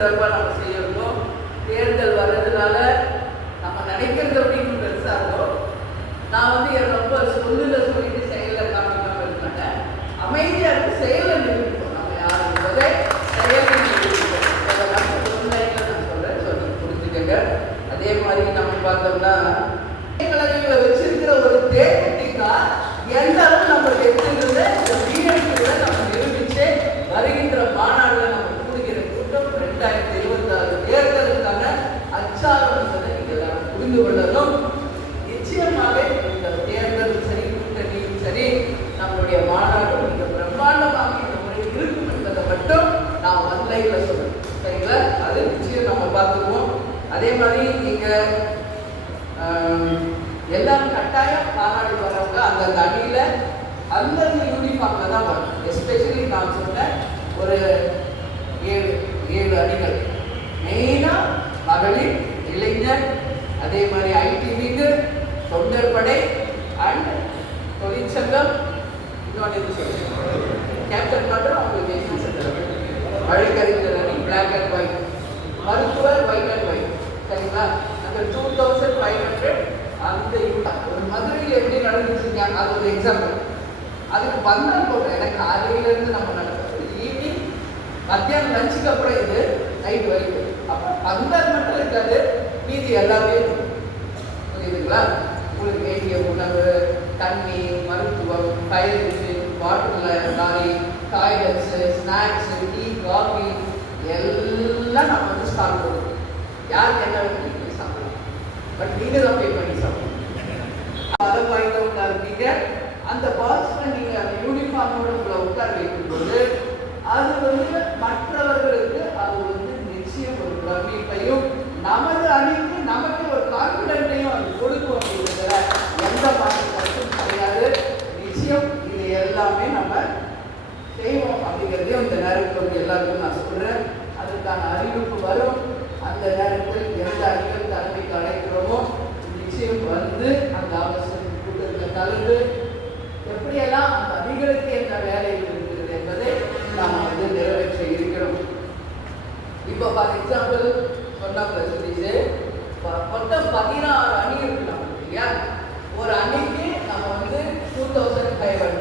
நம்ம செய்யறோம். தேர்தல் வர்றதுனால நம்ம நினைக்கிறத விட இன்னும் பெருசா இருக்கும். நான் ரொம்ப சொல்லிட்டு செயல காமிக்காம இருக்க அமைதியா இருக்கு. செயல நிரூபிப்போம். நம்ம யார் என்பதை செயல நிரூபிப்போம். நான் சொல்றேன், சொல்லி புரிஞ்சுக்கங்க. அதே மாதிரி நம்ம பார்த்தோம்னா கழகங்களை வச்சிருக்கிற ஒரு தேர்தலுக்கு எந்த அளவு நம்ம எடுத்துக்கிறத நம்ம நிரூபிச்சு வருகின்ற மாநாடுல நம்ம கூடுகிற கூட்டம் 2026 தேர்தலுக்கான அச்சாரம் என்பதை நீங்க எல்லாரும் புரிந்து கொள்ளணும். நிச்சயமாக இந்த தேர்தலும் சரி, கூட்டணியும் சரி, நம்மளுடைய மாநாடும் மிக பிரம்மாண்டமாக இந்த முறை இருக்கும் என்பதை மட்டும் நான் ஒன்லைன்ல சொல்றேன். சரிங்களா? அது நிச்சயம் நம்ம பார்த்துக்குவோம். அதே மாதிரி நீங்க எல்லாரும் கட்டாயம் மாநாடு வரவங்க அந்த அணியில அந்தந்த யூனிஃபார்ம்ல தான் வரும். எஸ்பெஷலி நான் சொன்னேன் ஒரு 7 அணிகள். மெயினா மகளிர், இளைஞர், அதே மாதிரி ஐடி விங்கு, தொண்டர் படை அண்ட் தொழிற்சங்கம். இன்னொன்று சொல்லுங்க, கேப்டன் மட்டும் அவங்க வழக்கறிஞர் அணி பிளாக் அண்ட் ஒயிட், மருத்துவர் ஒயிட் அண்ட் ஒயிட். சரிங்களா? அந்த 2500 அந்த ஒரு மதுரையில் எப்படி நடந்துச்சுங்க, அது ஒரு எக்ஸாம்பிள். அதுக்கு பந்தல் போட்டோம். எனக்கு காலையில இருந்து நம்ம நடக்கிறது ஈவினிங் மத்தியானம் லஞ்சுக்கு அப்புறம் இது நைட் வரைக்கும். அப்போ பந்தல் மட்டும் இருக்காது, மீதி எல்லாமே புரியுதுங்களா? உங்களுக்கு வேண்டிய உணவு, தண்ணி, மருத்துவம், fire engine, water lorry, toilets, snacks, tea, coffee எல்லாம் நம்ம ஸ்டார்ட் பண்ணுவோம். யாருக்கு என்ன வேணும் போய் சாப்பிடலாம். பட் நீங்கள் தான் பே பண்ணி சாப்பிடணும். அதை வாய்ந்தவங்களா இருக்கீங்க. அந்த பாக்ஸ்ல நீங்க அந்த யூனிஃபார்மோட உங்களை உட்கார வைக்கும்போது அது மற்றவர்களுக்கு அது நிச்சயம் ஒரு பிரமிப்பையும் நமது அணிக்கு நமக்கு ஒரு கான்பிடென்ட்டையும் அது கொடுக்கும் அப்படிங்கிறதுல எந்த மாற்றமும் கிடையாது. நிச்சயம் இது எல்லாமே நம்ம செய்வோம் அப்படிங்கிறதையும் இந்த நேரத்தில் எல்லாருக்கும் நான் சொல்றேன். அதுக்கான அறிவிப்பு வரும். அந்த நேரத்தில் எந்த அணிகள் தலைமைக்கு அழைக்கிறோமோ நிச்சயம் அந்த அவசர கூட்டத்தில் கலந்து எப்படியெல்லாம் அந்த அணிகளுக்கு என்ன வேலை இருக்கிறது என்பதை நாம் நிறைவேற்ற இருக்கிறோம். இப்போ ஃபார் எக்ஸாம்பிள் சொன்னாங்க சுதீஷ், மொத்தம் 16 அணி இருக்கு நமக்கு இல்லையா? ஒரு அணிக்கு நம்ம 2500